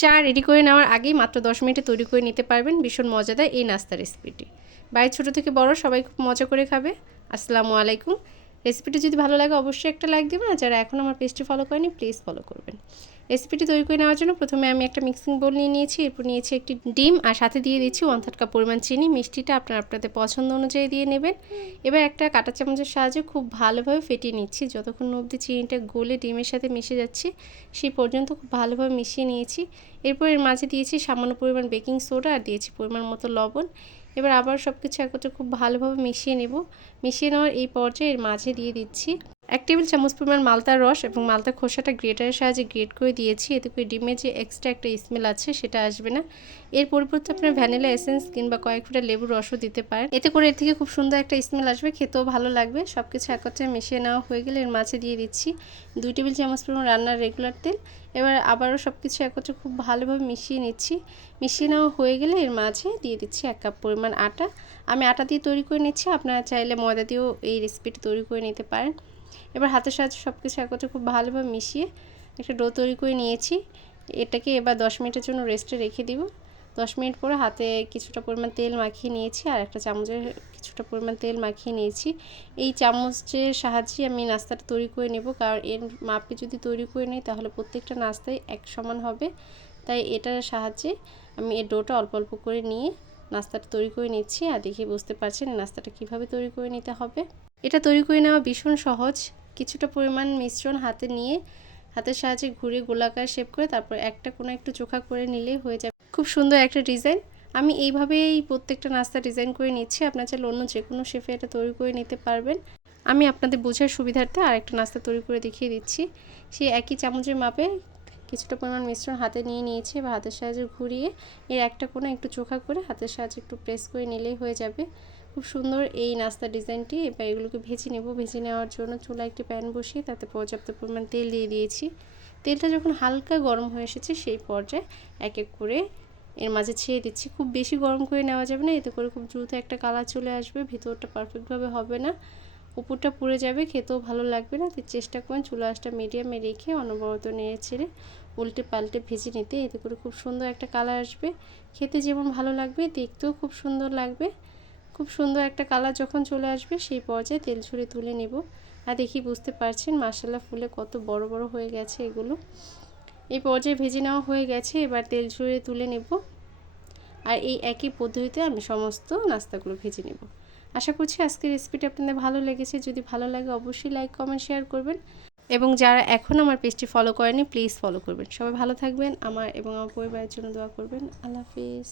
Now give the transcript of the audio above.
চা রেডি করে নেওয়ার আগেই মাত্র 10 মিনিটে তৈরি করে নিতে পারবেন ভীষণ মজাদার এই নাস্তা রেসিপিটি। বাড়ির ছোটো থেকে বড় সবাই খুব মজা করে খাবে। আসসালামু আলাইকুম। রেসিপিটি যদি ভালো লাগে অবশ্যই একটা লাইক দেবেন, আর যারা এখন আমার পেজটি ফলো করেনি প্লিজ ফলো করবেন। রেসিপিটি তৈরি করে নেওয়ার জন্য প্রথমে আমি একটা মিক্সিং বোল নিয়ে নিয়েছি, এরপর নিয়েছি একটি ডিম আর সাথে দিয়ে দিচ্ছি 1/3 কাপ পরিমাণ চিনি। মিষ্টিটা আপনাদের পছন্দ অনুযায়ী দিয়ে নেবেন। এবার একটা কাঁটা চামচের সাহায্যে খুব ভালোভাবে ফেটিয়ে নিচ্ছি, যতক্ষণ অবধি চিনিটা গলে ডিমের সাথে মিশে যাচ্ছে সেই পর্যন্ত খুব ভালোভাবে মিশিয়ে নিয়েছি। এরপর এর মাঝে দিয়েছি সামান্য পরিমাণ বেকিং সোডা আর দিয়েছি পরিমাণ মতো লবণ। এবার আবার সব কিছু একত্রে খুব ভালোভাবে মিশিয়ে নেব। মিশিয়ে নেওয়ার এই পর্যায়ে এর মাঝে দিয়ে দিচ্ছি 1 টেবিল চামচ পরিমাণ মালতার রস এবং মালতার খোসাটা গ্রেটারের সাহায্যে গ্রেট করে দিয়েছি। এতে করে ডিমের যে এক্সট্রা একটা স্মেল আছে সেটা আসবে না। এর পরিবর্তে আপনার ভ্যানিলা এসেন্স কিংবা কয়েক ফোঁটা লেবুর রসও দিতে পারেন, এতে করে এর থেকে খুব সুন্দর একটা স্মেল আসবে, খেতেও ভালো লাগবে। সব কিছু একত্রে মিশিয়ে নেওয়া হয়ে গেলে এর মাঝে দিয়ে দিচ্ছি 2 টেবিল চামচ পরিমাণ রান্নার রেগুলার তেল। এবার আবারও সব কিছু একত্রে খুব ভালোভাবে মিশিয়ে নিচ্ছি। মিশিয়ে নেওয়া হয়ে গেলে এর মাঝে দিয়ে দিচ্ছি 1 কাপ পরিমাণ আটা। আমি আটা দিয়ে তৈরি করে নিচ্ছি, আপনারা চাইলে ময়দা দিয়েও এই রেসিপিটি তৈরি করে নিতে পারেন। এবার হাতের সাহায্যে সব কিছু একত্রে খুব ভালোভাবে মিশিয়ে একটা ডো তৈরি করে নিয়েছি। এটাকে এবার 10 মিনিটের জন্য রেস্টে রেখে দিব। 10 মিনিট পরে হাতে কিছুটা পরিমাণ তেল মাখিয়ে নিয়েছি আর একটা চামচের কিছুটা পরিমাণ তেল মাখিয়ে নিয়েছি। এই চামচের সাহায্যে আমি নাস্তাটা তৈরি করে নেব, কারণ এর মাপে যদি তৈরি করে নিই তাহলে প্রত্যেকটা নাস্তাই এক সমান হবে। তাই এটার সাহায্যে আমি এই ডোটা অল্প অল্প করে নিয়ে নাস্তাটা তৈরি করে নিচ্ছি। আর দেখে বুঝতে পারছেন নাস্তাটা কিভাবে তৈরি করে নিতে হবে। এটা তৈরি করে নেওয়া ভীষণ সহজ। কিছুটা পরিমাণ মিশ্রণ হাতে নিয়ে হাতের সাহায্যে ঘুরিয়ে গোলাকার শেপ করে তারপর একটা কোনো একটু চোখা করে নিলেই হয়ে যাবে খুব সুন্দর একটা ডিজাইন। আমি এইভাবেই প্রত্যেকটা নাস্তা ডিজাইন করে নিচ্ছি, আপনারা চাইলে অন্য যে কোনো শেপে এটা তৈরি করে নিতে পারবেন। আমি আপনাদের বোঝার সুবিধার্থে আরেকটা নাস্তা তৈরি করে দেখিয়ে দিচ্ছি। সেই একই চামচের মাপে কিছুটা পরিমাণ মিশ্রণ হাতে নিয়ে নিয়েছি বা হাতের সাহায্যে ঘুরিয়ে এর একটা কোনো একটু চোখা করে হাতের সাহায্যে একটু প্রেস করে নিলেই হয়ে যাবে খুব সুন্দর এই নাস্তা ডিজাইনটি। এবার এগুলোকে ভেজে নেব। ভেজে নেওয়ার জন্য চুলায় একটি প্যান বসিয়ে তাতে পর্যাপ্ত পরিমাণ তেল দিয়ে দিয়েছি। তেলটা যখন হালকা গরম হয়ে এসেছে সেই পর্যায়ে এক এক করে এর মাঝে ছেড়ে দিচ্ছি। খুব বেশি গরম করে নেওয়া যাবে না, এতে করে খুব দ্রুত একটা কালার চলে আসবে, ভিতরটা পারফেক্টভাবে হবে না, উপরটা পুড়ে যাবে, খেতেও ভালো লাগবে না। তাই চেষ্টা করুন চুলা আঁচটা মিডিয়ামে রেখে অনবরত নেড়ে ছেড়ে উল্টে পাল্টে ভেজে নিতে, এতে করে খুব সুন্দর একটা কালার আসবে, খেতে যেমন ভালো লাগবে দেখতেও খুব সুন্দর লাগবে। খুব সুন্দর একটা কালার যখন চলে আসবে সেই পর্যায়ে তেল ছড়িয়ে তুলে নেব। আর দেখি বুঝতে পারছেন মাশাআল্লাহ ফুলে কত বড় বড় হয়ে গেছে এগুলো। এই পর্যায়ে ভেজে নেওয়া হয়ে গেছে, এবার তেল ছড়িয়ে তুলে নেব। আর এই একই পদ্ধতিতে আমি সমস্ত নাস্তাগুলো ভেজে নেব। আশা করছি আজকের রেসিপিটি আপনাদের ভালো লেগেছে। যদি ভালো লাগে অবশ্যই লাইক কমেন্ট শেয়ার করবেন, এবং যারা এখন আমার পেজটি ফলো করেনি প্লিজ ফলো করবেন। সবাই ভালো থাকবেন, আমার এবং আমার পরিবারের জন্য দোয়া করবেন। আল্লাহ হাফেজ।